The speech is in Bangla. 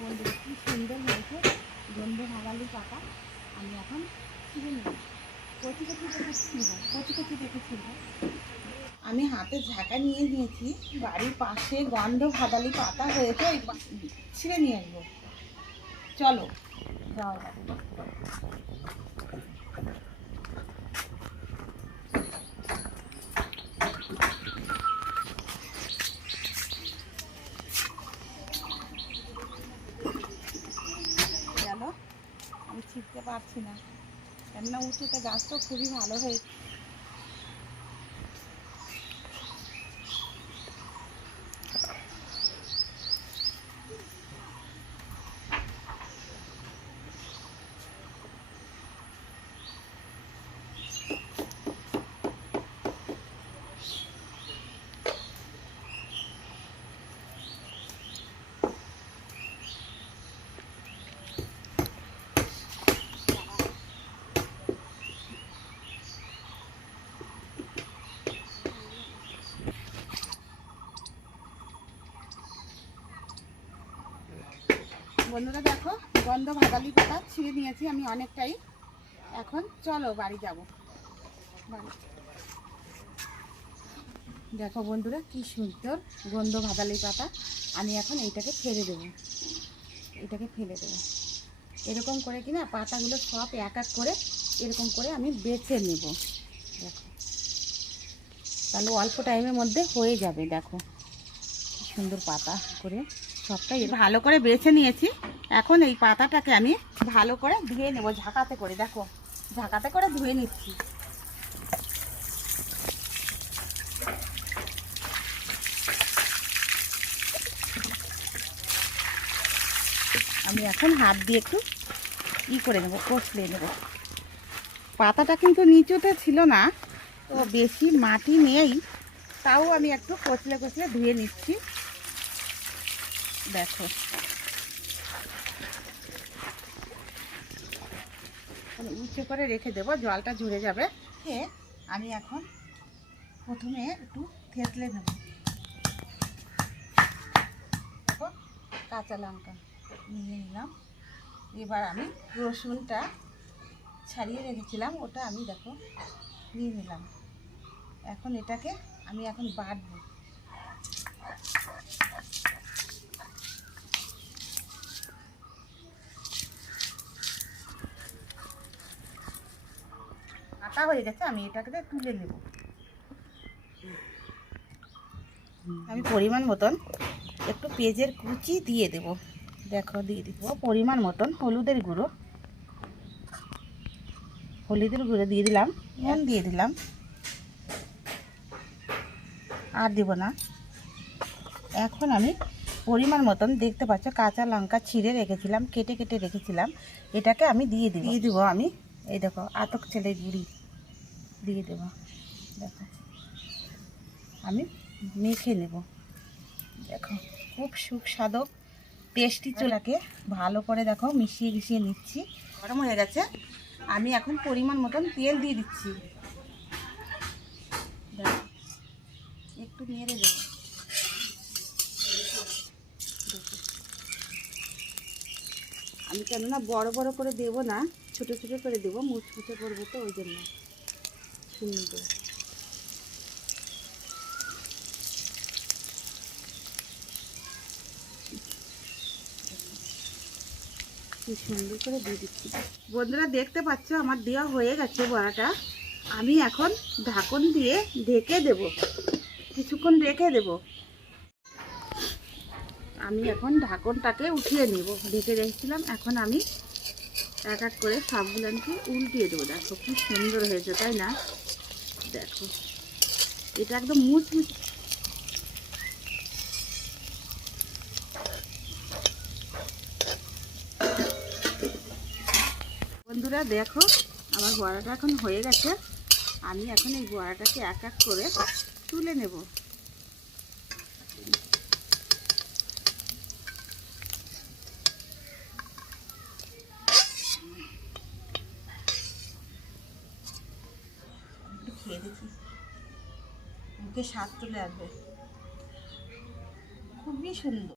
বন্ধুরা কি সুন্দর হয়েছে গন্ধ ভাঙালি পাতা। আমি এখন ছিঁড়ে নেব, কচি কচি দেখে ছিঁড়ব, কচি কচি দেখে ছিঁড়ব। আমি হাতে ঝাঁকা নিয়ে নিয়েছি, বাড়ির পাশে গন্ধ ভাদালি পাতা হয়েছে, ওই ছিঁড়ে নিয়ে আসবো। চলো যাওয়া যাবে। গেল, আমি ছিঁড়তে পারছি না, কেননা উঁচুতে গাছ তো খুবই ভালো হয়েছে। বন্ধুরা দেখো, গন্ধ ভাদালি পাতা ছিঁড়ে নিয়েছি আমি অনেকটাই। এখন চলো বাড়ি যাব। দেখো বন্ধুরা কি সুন্দর গন্ধ ভাদালি পাতা। আমি এখন এইটাকে ফেলে দেবো, এটাকে ফেলে দেবো। এরকম করে কিনা পাতাগুলো সব এক এক করে এরকম করে আমি বেছে নেব। দেখো, তাহলে অল্প টাইমের মধ্যে হয়ে যাবে। দেখো কি সুন্দর পাতা করে সবটাই ভালো করে বেছে নিয়েছি। এখন এই পাতাটাকে আমি ভালো করে ধুয়ে নেব ঝাঁকাতে করে। দেখো ঝাঁকাতে করে ধুয়ে নিচ্ছি। আমি এখন হাত দিয়ে একটু করে নেবো, কষলে নেব। পাতাটা কিন্তু নিচুতে ছিল না, তো বেশি মাটি নেই, তাও আমি একটু কচলে কচলে ধুয়ে নিচ্ছি। দেখো উঁচু করে রেখে দেবো, জলটা ঝরে যাবে। আমি এখন প্রথমে একটু থেতলে নেব। দেখো কাঁচা লঙ্কা নিয়ে নিলাম। এবার আমি রসুনটা ছাড়িয়ে রেখেছিলাম, ওটা আমি দেখো নিয়ে নিলাম। এখন এটাকে আমি এখন বাটবো। আটা হয়ে গেছে, আমি এটাকে তুলে নেব। আমি পরিমাণ মতন একটু পেঁয়াজের কুচি দিয়ে দেব। দেখো দিয়ে দিব পরিমাণ মতন হলুদের গুঁড়ো, দিয়ে দিলাম, নুন দিয়ে দিলাম, আর দিব না। এখন আমি পরিমাণ মতন দেখতে পাচ্ছ কাঁচা লঙ্কা ছিঁড়ে রেখেছিলাম, কেটে কেটে রেখেছিলাম, এটাকে আমি দিয়ে দিব। আমি এই দেখো আতক ছেলে গুঁড়ি দিয়ে দেব। দেখো আমি মেখে নেব। দেখো খুব সুস্বাদু টেস্টি চুলাকে ভালো করে দেখো মিশিয়ে নিচ্ছি। গরম হয়ে গেছে, আমি এখন পরিমাণ মতন তেল দিয়ে দিচ্ছি। দেখো একটু নেড়ে দেব। আমি কেননা বড় বড় করে দেব না, ছোট ছোট করে দেবো, মুচমুচে করবো তো ওই জন্য। সুন্দর কি সুন্দর করে দিয়ে দিচ্ছি। বন্ধুরা দেখতে পাচ্ছ আমার দেওয়া হয়ে গেছে বড়াটা। আমি এখন ঢাকন দিয়ে ঢেকে দেব, কিছুক্ষণ রেখে দেব। আমি এখন ঢাকনটাকে উঠিয়ে নেব, ঢেকে রেখেছিলাম। এখন আমি এক এক করে সবগুলোকে উল্টিয়ে দেবো। দেখো কি সুন্দর হয়েছে, তাই না? দেখো এটা একদম মুচমুচে। বন্ধুরা দেখো আমার বড়াটা এখন হয়ে গেছে। আমি এখন এই বড়াটাকে এক এক করে তুলে নেব। একটু খেয়ে দেখি, মুখে স্বাদ চলে আসবে, খুবই সুন্দর।